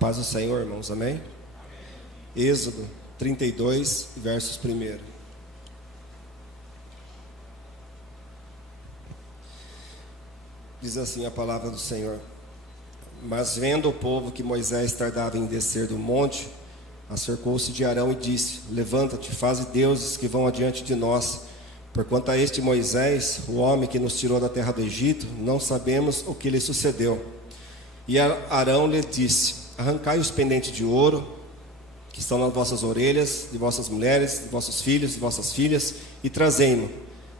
Paz do Senhor, irmãos, amém? Êxodo 32, versos 1. Diz assim a palavra do Senhor: Mas vendo o povo que Moisés tardava em descer do monte, acercou-se de Arão e disse: Levanta-te, faze deuses que vão adiante de nós. Porquanto a este Moisés, o homem que nos tirou da terra do Egito, não sabemos o que lhe sucedeu. E Arão lhe disse: Arrancai os pendentes de ouro que estão nas vossas orelhas, de vossas mulheres, de vossos filhos, de vossas filhas, e trazei-mo.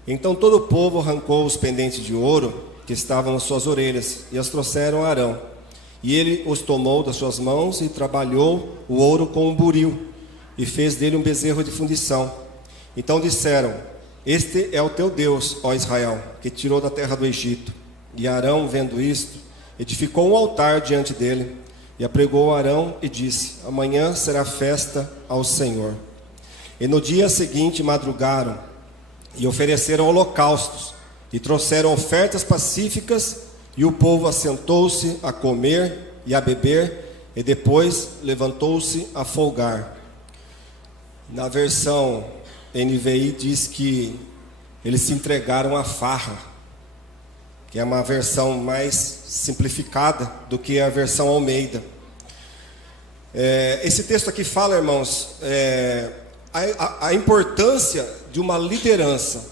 Então todo o povo arrancou os pendentes de ouro que estavam nas suas orelhas, e as trouxeram a Arão. E ele os tomou das suas mãos e trabalhou o ouro com um buril, e fez dele um bezerro de fundição. Então disseram: Este é o teu Deus, ó Israel, que tirou da terra do Egito. E Arão, vendo isto, edificou um altar diante dele, e apregou Arão e disse: Amanhã será festa ao Senhor. E no dia seguinte madrugaram, e ofereceram holocaustos, e trouxeram ofertas pacíficas, e o povo assentou-se a comer e a beber, e depois levantou-se a folgar. Na versão NVI diz que eles se entregaram à farra, que é uma versão mais simplificada do que a versão Almeida. Esse texto aqui fala, irmãos, a importância de uma liderança.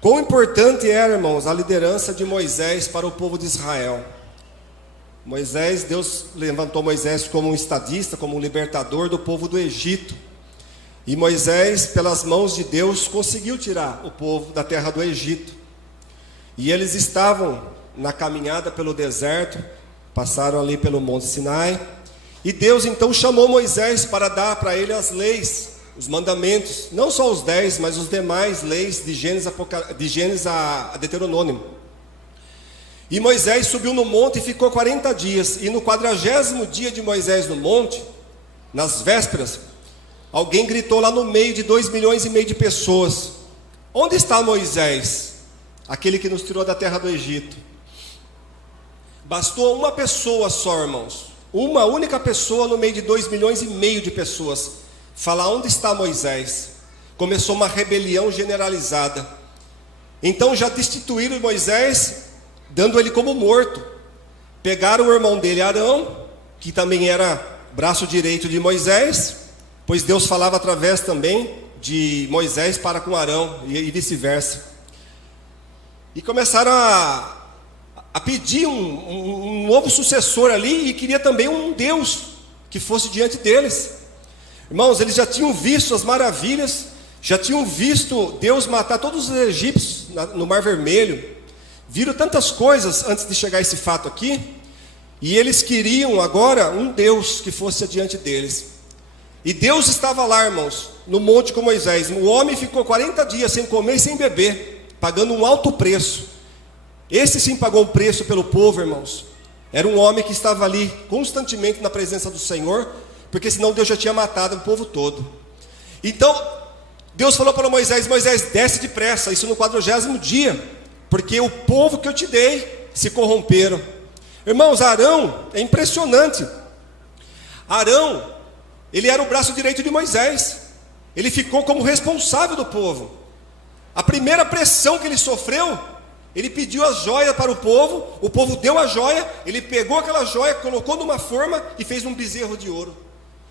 Quão importante era, irmãos, a liderança de Moisés para o povo de Israel. Deus levantou Moisés como um estadista, como um libertador do povo do Egito. E Moisés, pelas mãos de Deus, conseguiu tirar o povo da terra do Egito. E eles estavam na caminhada pelo deserto, passaram ali pelo Monte Sinai, e Deus então chamou Moisés para dar para ele as leis, os mandamentos, não só os 10, mas os demais leis de Gênesis a Deuteronômio. E Moisés subiu no monte e ficou 40 dias, e no 40º dia de Moisés no monte, nas vésperas, alguém gritou lá no meio de 2,5 milhões de pessoas: Onde está Moisés, aquele que nos tirou da terra do Egito? Bastou uma pessoa só, irmãos, uma única pessoa no meio de 2,5 milhões de pessoas, falar: onde está Moisés? Começou uma rebelião generalizada. Então já destituíram Moisés, dando ele como morto. Pegaram o irmão dele, Arão, que também era braço direito de Moisés, pois Deus falava através também de Moisés para com Arão, e vice-versa. E começaram a pedir um novo sucessor ali, e queria também um Deus que fosse diante deles. Irmãos, eles já tinham visto as maravilhas, já tinham visto Deus matar todos os egípcios no Mar Vermelho, viram tantas coisas antes de chegar esse fato aqui, e eles queriam agora um Deus que fosse adiante deles. E Deus estava lá, irmãos, no monte com Moisés. O homem ficou 40 dias sem comer e sem beber, pagando um alto preço. Esse sim pagou um preço pelo povo, irmãos. Era um homem que estava ali constantemente na presença do Senhor, porque senão Deus já tinha matado o povo todo. Então Deus falou para Moisés: Moisés, desce depressa, isso no 40º dia, porque o povo que eu te dei se corromperam. Irmãos, Arão é impressionante. Arão, ele era o braço direito de Moisés. Ele ficou como responsável do povo. A primeira pressão que ele sofreu, ele pediu as joias para o povo deu a joia, ele pegou aquela joia, colocou numa forma e fez um bezerro de ouro.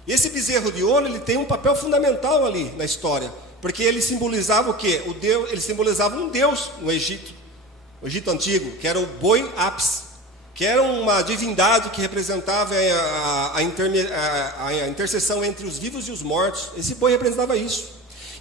E esse bezerro de ouro, ele tem um papel fundamental ali na história, porque ele simbolizava o quê? Ele simbolizava um Deus no Egito, o Egito antigo, que era o boi Apis, que era uma divindade que representava a interseção entre os vivos e os mortos. Esse boi representava isso.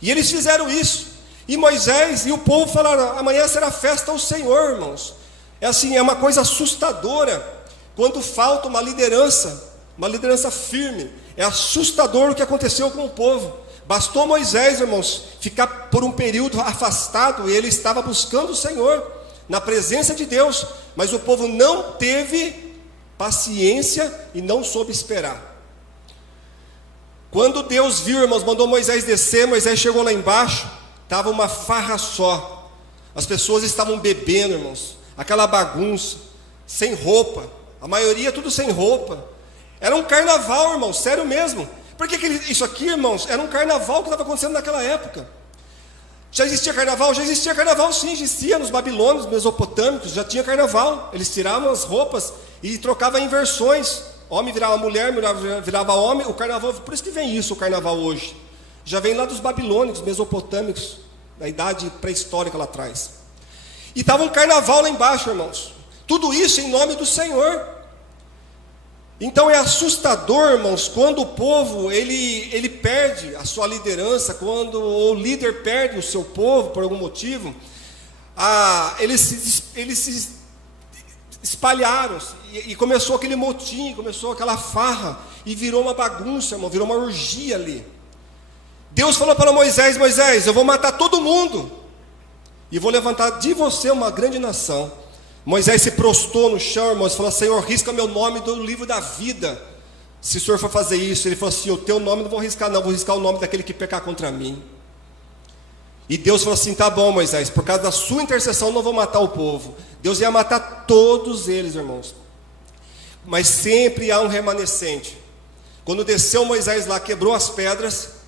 E eles fizeram isso. E Moisés e o povo falaram: amanhã será festa ao Senhor, irmãos. É assim, é uma coisa assustadora quando falta uma liderança firme. É assustador o que aconteceu com o povo. Bastou Moisés, irmãos, ficar por um período afastado, e ele estava buscando o Senhor, na presença de Deus, mas o povo não teve paciência e não soube esperar. Quando Deus viu, irmãos, mandou Moisés descer, Moisés chegou lá embaixo, estava uma farra só, as pessoas estavam bebendo, irmãos, aquela bagunça, sem roupa, a maioria tudo sem roupa. Era um carnaval, irmãos, sério mesmo. Porque isso aqui, irmãos, era um carnaval que estava acontecendo naquela época. Já existia carnaval? Já existia carnaval, sim, existia nos babilônios, mesopotâmicos, já tinha carnaval. Eles tiravam as roupas e trocavam em versões. Homem virava mulher, mulher virava homem. O carnaval, por isso que vem isso, o carnaval hoje. Já vem lá dos babilônicos, mesopotâmicos, da idade pré-histórica lá atrás. E estava um carnaval lá embaixo, irmãos. Tudo isso em nome do Senhor. Então é assustador, irmãos, quando o povo ele perde a sua liderança, quando o líder perde o seu povo por algum motivo, eles se espalharam e começou aquele motim, começou aquela farra e virou uma bagunça, irmão, virou uma orgia ali. Deus falou para Moisés: Moisés, eu vou matar todo mundo e vou levantar de você uma grande nação. Moisés se prostrou no chão, irmãos, e falou: Senhor, risca meu nome do livro da vida, se o Senhor for fazer isso. Ele falou assim: o teu nome não vou riscar não, vou riscar o nome daquele que pecar contra mim. E Deus falou assim: tá bom, Moisés, por causa da sua intercessão não vou matar o povo. Deus ia matar todos eles, irmãos, mas sempre há um remanescente. Quando desceu Moisés lá, quebrou as pedras,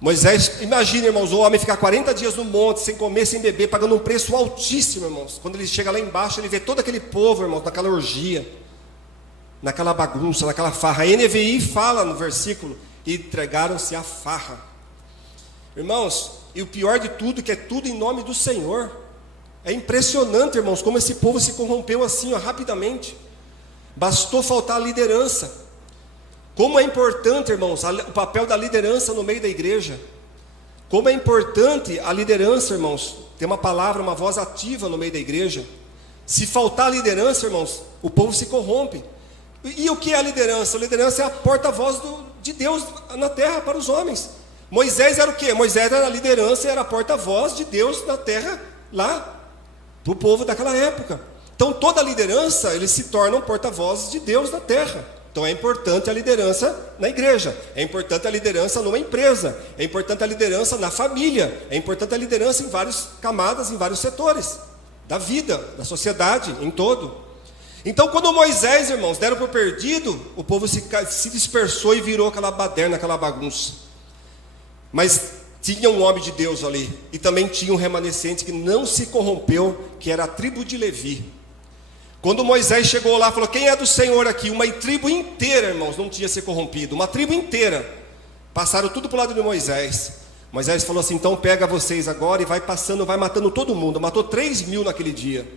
Moisés, imagina, irmãos, o homem ficar 40 dias no monte, sem comer, sem beber, pagando um preço altíssimo, irmãos. Quando ele chega lá embaixo, ele vê todo aquele povo, irmãos, naquela orgia, naquela bagunça, naquela farra. A NVI fala no versículo: e entregaram-se à farra. Irmãos, e o pior de tudo, que é tudo em nome do Senhor. É impressionante, irmãos, como esse povo se corrompeu assim, rapidamente. Bastou faltar a liderança. Como é importante, irmãos, o papel da liderança no meio da igreja. Como é importante a liderança, irmãos, ter uma palavra, uma voz ativa no meio da igreja. Se faltar a liderança, irmãos, o povo se corrompe. E o que é a liderança? A liderança é a porta-voz de Deus na terra para os homens. Moisés era o quê? Moisés era a liderança, era a porta-voz de Deus na terra, lá, para o povo daquela época. Então toda a liderança, eles se tornam porta-vozes de Deus na terra. Então é importante a liderança na igreja, é importante a liderança numa empresa, é importante a liderança na família, é importante a liderança em várias camadas, em vários setores da vida, da sociedade, em todo. Então quando Moisés, irmãos, deram por perdido, o povo se dispersou e virou aquela baderna, aquela bagunça. Mas tinha um homem de Deus ali, e também tinha um remanescente que não se corrompeu, que era a tribo de Levi. Quando Moisés chegou lá, falou: quem é do Senhor aqui? Uma tribo inteira, irmãos, não tinha se corrompido. Uma tribo inteira. Passaram tudo para o lado de Moisés. Moisés falou assim: então pega vocês agora e vai passando, vai matando todo mundo. Matou 3.000 naquele dia.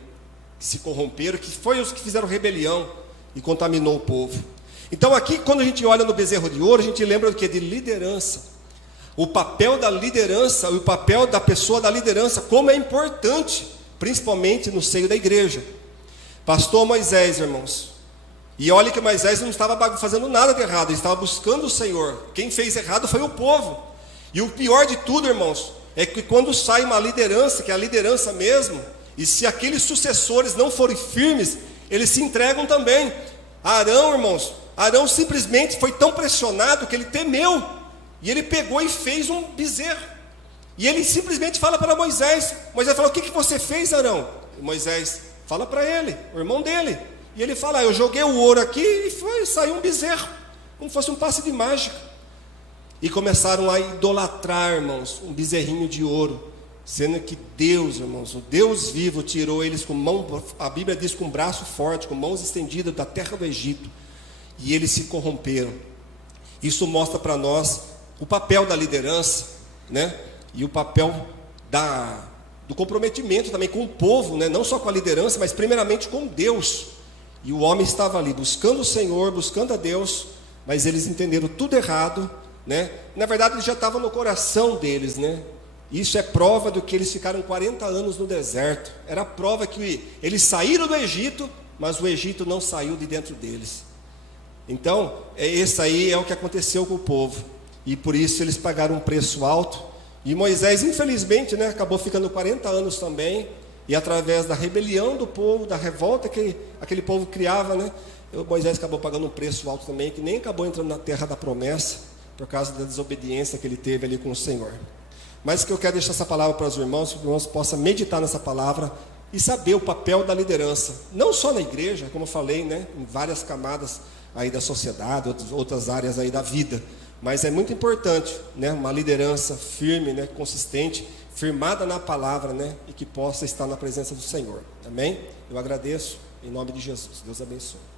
Que se corromperam, que foi os que fizeram rebelião e contaminou o povo. Então aqui, quando a gente olha no bezerro de ouro, a gente lembra do que? De liderança. O papel da liderança, o papel da pessoa da liderança, como é importante, principalmente no seio da igreja. Pastor Moisés, irmãos, e olha que Moisés não estava fazendo nada de errado, ele estava buscando o Senhor. Quem fez errado foi o povo. E o pior de tudo, irmãos, é que quando sai uma liderança, que é a liderança mesmo, e se aqueles sucessores não forem firmes, eles se entregam também. Arão, irmãos, Arão simplesmente foi tão pressionado que ele temeu, e ele pegou e fez um bezerro. E ele simplesmente fala para Moisés. Moisés fala: o que você fez, Arão? E Moisés fala para ele, o irmão dele. E ele fala: eu joguei o ouro aqui e saiu um bezerro, como fosse um passe de mágica. E começaram a idolatrar, irmãos, um bezerrinho de ouro, sendo que Deus, irmãos, o Deus vivo, tirou eles com mão, a Bíblia diz, com braço forte, com mãos estendidas da terra do Egito. E eles se corromperam. Isso mostra para nós o papel da liderança, né? E o papel do comprometimento também com o povo, né? Não só com a liderança, mas primeiramente com Deus. E o homem estava ali buscando o Senhor, buscando a Deus, mas eles entenderam tudo errado, né? Na verdade, ele já estava no coração deles, né? Isso é prova do que eles ficaram 40 anos no deserto. Era a prova que eles saíram do Egito, mas o Egito não saiu de dentro deles. Então, esse aí é o que aconteceu com o povo. E por isso eles pagaram um preço alto. E Moisés, infelizmente, né, acabou ficando 40 anos também. E através da rebelião do povo, da revolta que aquele povo criava, né, Moisés acabou pagando um preço alto também, que nem acabou entrando na terra da promessa, por causa da desobediência que ele teve ali com o Senhor. Mas que eu quero deixar essa palavra para os irmãos, que os irmãos possam meditar nessa palavra e saber o papel da liderança. Não só na igreja, como eu falei, né, em várias camadas, aí da sociedade, outras áreas aí da vida. Mas é muito importante, né, uma liderança firme, né, consistente, firmada na palavra, né, e que possa estar na presença do Senhor. Amém? Eu agradeço em nome de Jesus. Deus abençoe.